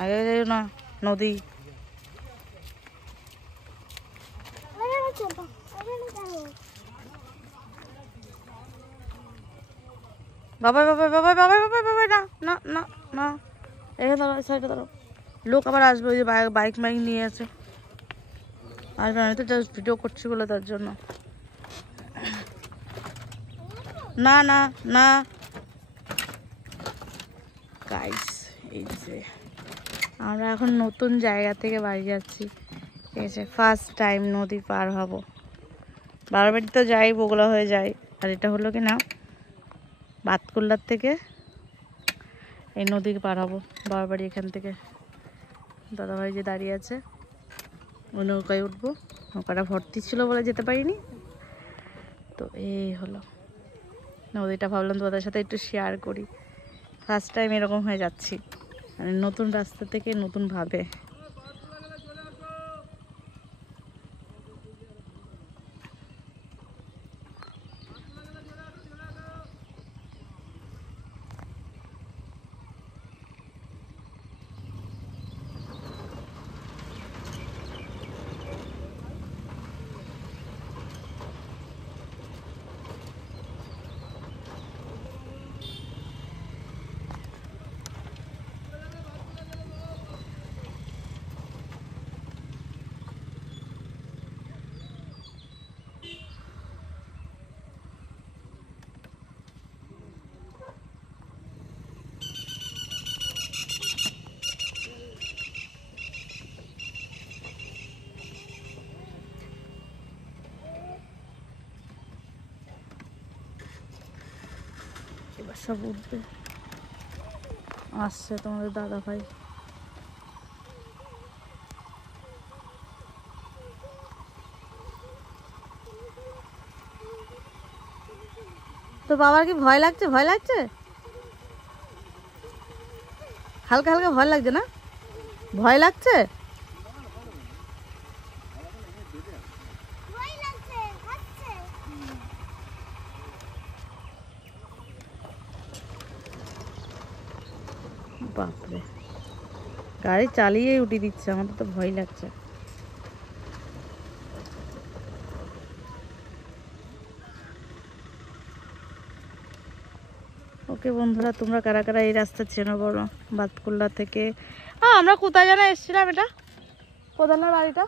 আগে যাই না নদী। বাবাই বাবাই বাবাই বাবাই বাবাই বাবাই না না না না, এখানে দাঁড়াও, সাইডে দাঁড়াও। লোক আবার আসবে, ওই যে বাইক মাইক নিয়ে আছে, আসবে। আমি তো জাস্ট ভিডিও করছি বলে তার জন্য। না না না গাইস, এই যে আমরা এখন নতুন জায়গা থেকে বাড়ি যাচ্ছি, ঠিক আছে। ফার্স্ট টাইম নদী পার হব। বারবাড়ি তো যাই, বগুলা হয়ে যায়, আর এটা হলো কি না বাতকুল্লার থেকে এই নদী পার হবো বারবাড়ি। এখান থেকে দাদাভাই যে দাঁড়িয়ে আছে, ওই নৌকায় উঠবো। নৌকাটা ভর্তি ছিল বলে যেতে পারিনি। তো এই হলো নদীটা, ভাবলাম তোমাদের সাথে একটু শেয়ার করি। ফার্স্ট টাইম এরকম হয়ে যাচ্ছি, মানে নতুন রাস্তা থেকে নতুনভাবে। এবার সব উঠবে, আসছে তোমাদের দাদা ভাই। তো বাবার কি ভয় লাগছে? ভয় লাগছে, হালকা হালকা ভয় লাগছে না? ভয় লাগছে? বাপরে, গাড়ি চালিয়েই উঠিয়ে দিচ্ছে, আমাদের তো ভয় লাগছে। ওকে বন্ধুরা, তোমরা কারা কারা এই রাস্তা চেনো বলো? বাতকুল্লা থেকে আমরা কোথায় যেন এসেছিলাম? এটা প্রধানের বাড়িটা,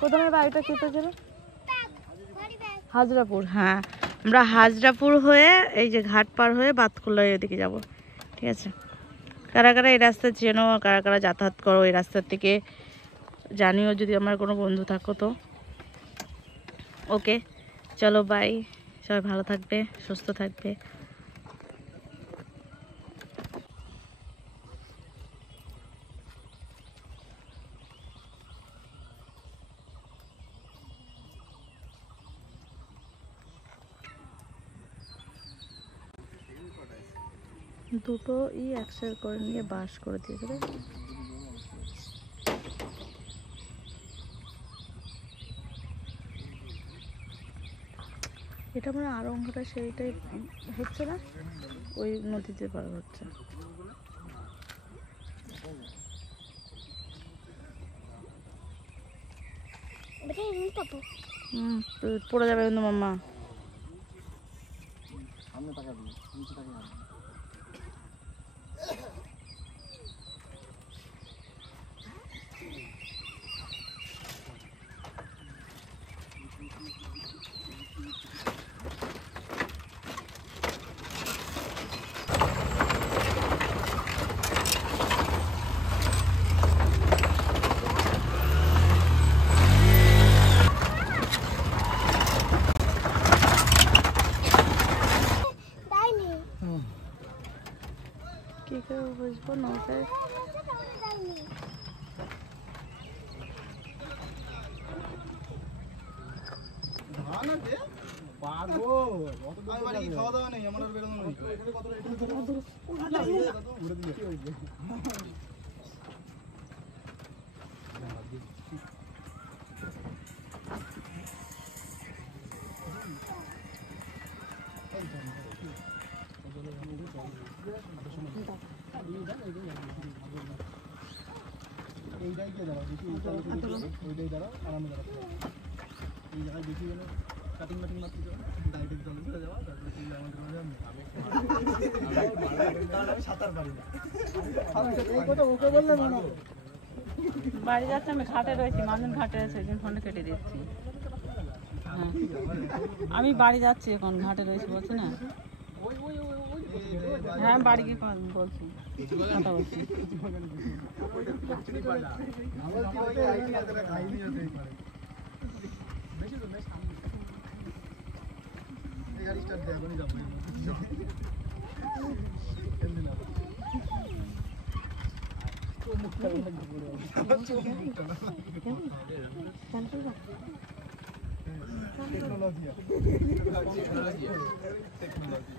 প্রধানের বাড়িটা কি তো ছিল? হাজরাপুর। হ্যাঁ, আমরা হাজরাপুর হয়ে এই যে ঘাট পার হয়ে বাতকুল্লার এদিকে যাব, ঠিক আছে। কারা কারা এই রাস্তা চেনো, কারা কারা যাতায়াত করো এই রাস্তার থেকে জানিও, যদি আমার কোনো বন্ধু থাকো তো। ওকে চলো, বাই। সবাই ভালো থাকবে, সুস্থ থাকবে। দুটো একসাথে করে নিয়ে বাস করে দিয়েছে। এটা মানে আরো অঙ্কটা সেইটাই হচ্ছে না, ওই নদীতে পার হচ্ছে। পড়ে যাবে কিন্তু মাম্মা। কি করে বুঝবো নৌকায়? খাওয়া দাওয়া নেই আমার আর বেরোনো নেই। এইটাই কে দাঁড়াও বেশি, ওইটাই দাঁড়াও আরামে দাঁড়াতে হবে। এই জায়গায় বেশি গেলে কাটিং মাটিং মারতে যাওয়া, ডাইরেক্ট জলে চলে যাওয়া, তারপরে সেই আমাদের আমি সাঁতার পারি না। এই কথা ওকে বললে না। বাড়ি যাচ্ছে, আমি ঘাটে রয়েছি, মানুষ ঘাটে আছে, ওই জন্য ফোনটা কেটে দিচ্ছি। হ্যাঁ আমি বাড়ি যাচ্ছি এখন, ঘাটে রয়েছি বলছি না। হ্যাঁ আমি বাড়ি গিয়ে বলছি, কথা বলছি। টেকনোলজি